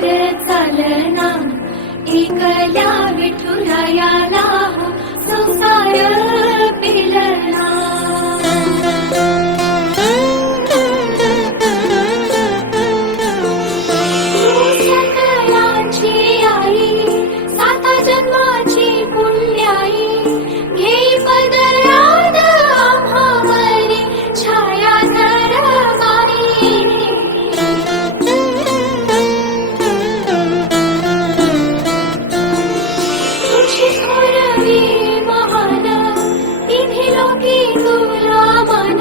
वाट चालना. एकल्या विठुरायाला हो, संसार কি তুলো মন